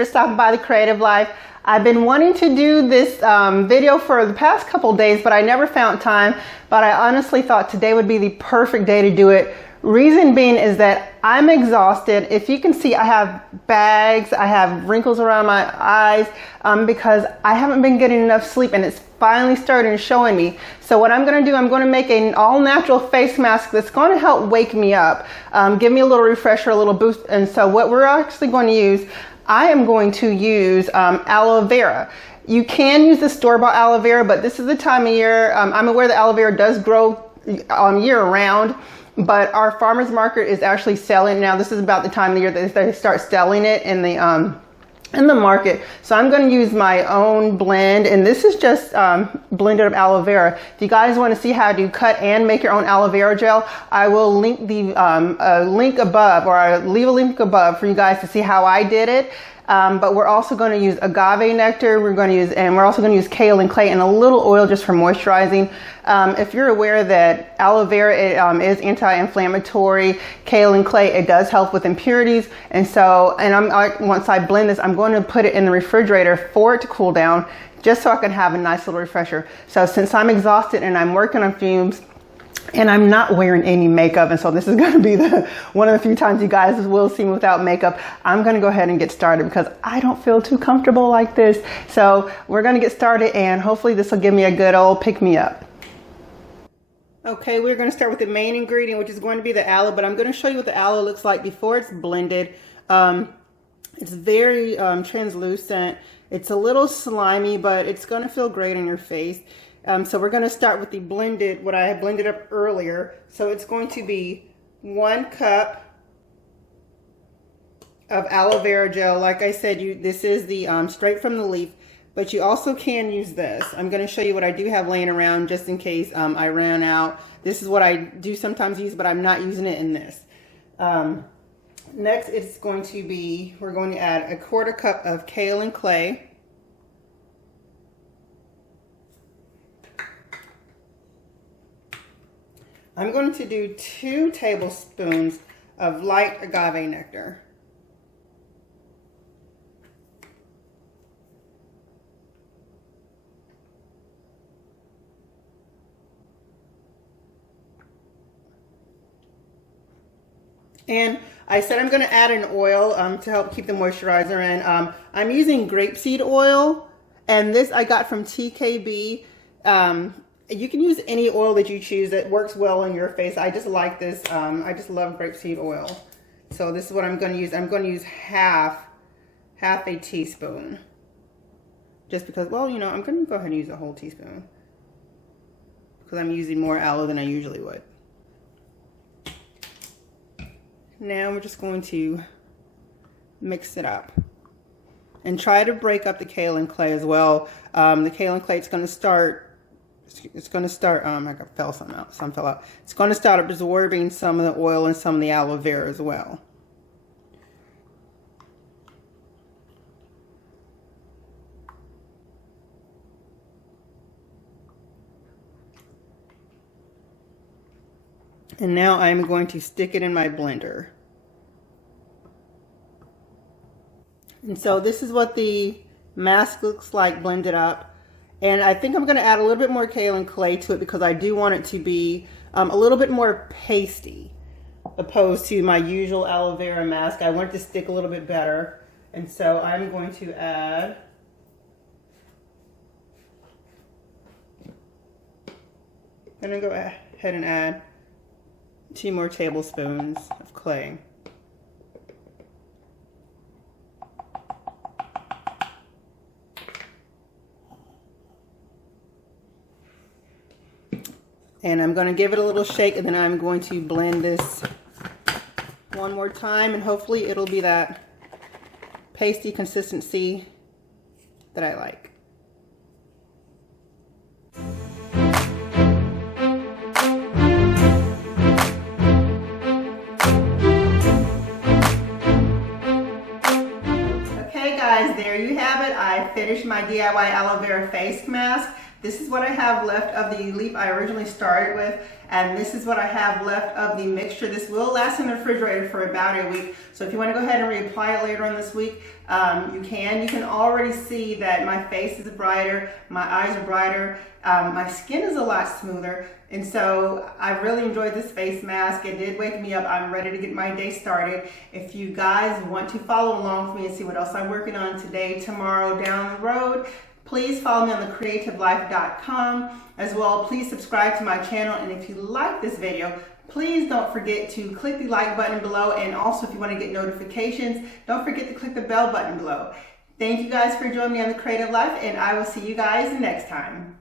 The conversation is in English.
for stopping by The Creative Life. I've been wanting to do this video for the past couple days, but I never found time. But I honestly thought today would be the perfect day to do it. Reason being is that I'm exhausted. If you can see, I have bags, I have wrinkles around my eyes because I haven't been getting enough sleep, and it's finally starting showing me. So what I'm going to do, I'm going to make an all-natural face mask that's going to help wake me up, give me a little refresher, a little boost. And so what we're actually going to use, I am going to use aloe vera. You can use the store-bought aloe vera, but this is the time of year. I'm aware that aloe vera does grow year-round. But our farmers market is actually selling now. This is about the time of the year that they start selling it in the market. So I'm going to use my own blend, and this is just blended up aloe vera. If you guys want to see how to cut and make your own aloe vera gel, I will link the link above, or I'll leave a link above for you guys to see how I did it. But we're also going to use agave nectar. We're also going to use kaolin clay and a little oil just for moisturizing. If you're aware that aloe vera is anti-inflammatory, kaolin clay, it does help with impurities. And so, once I blend this, I'm going to put it in the refrigerator for it to cool down, just so I can have a nice little refresher. So since I'm exhausted and I'm working on fumes, and I'm not wearing any makeup, and so this is going to be one of the few times you guys will see me without makeup, I'm going to go ahead and get started because I don't feel too comfortable like this. So we're going to get started, and hopefully this will give me a good old pick-me-up. Okay, we're going to start with the main ingredient, which is going to be the aloe, but I'm going to show you what the aloe looks like before it's blended. It's very translucent. It's a little slimy, but it's going to feel great on your face. So we're going to start with the blended, what I had blended up earlier. So it's going to be 1 cup of aloe vera gel. Like I said, this is the straight from the leaf, but you also can use this. I'm going to show you what I do have laying around just in case I ran out. This is what I do sometimes use, but I'm not using it in this. Next, it's going to be, we're going to add 1/4 cup of kaolin clay. I'm going to do 2 tablespoons of light agave nectar. And I said I'm going to add an oil to help keep the moisturizer in. I'm using grapeseed oil, and this I got from TKB. You can use any oil that you choose that works well on your face. I just like this. I just love grapeseed oil. So this is what I'm going to use. I'm going to use half a teaspoon. Just because, well, you know, I'm going to go ahead and use a whole teaspoon. Because I'm using more aloe than I usually would. Now we're just going to mix it up. And try to break up the kaolin clay as well. The kaolin clay, it's going to start, I fell some out, some fell out. It's going to start absorbing some of the oil and some of the aloe vera as well. And now I'm going to stick it in my blender. And so this is what the mask looks like blended up. And I think I'm going to add a little bit more kaolin clay to it because I do want it to be a little bit more pasty opposed to my usual aloe vera mask. I want it to stick a little bit better. And so I'm going to add go ahead and add 2 more tablespoons of clay. And I'm going to give it a little shake, and then I'm going to blend this one more time, and hopefully it'll be that pasty consistency that I like. Okay guys, there you have it. I finished my DIY aloe vera face mask. This is what I have left of the leaf I originally started with, and this is what I have left of the mixture. This will last in the refrigerator for about a week, so if you want to go ahead and reapply it later on this week, you can. You can already see that my face is brighter, my eyes are brighter, my skin is a lot smoother, and so I really enjoyed this face mask. It did wake me up. I'm ready to get my day started. If you guys want to follow along with me and see what else I'm working on today, tomorrow, down the road, please follow me on thecreativelife.com. As well, please subscribe to my channel, and if you like this video, please don't forget to click the like button below, and also if you want to get notifications, don't forget to click the bell button below. Thank you guys for joining me on The Creative Life, and I will see you guys next time.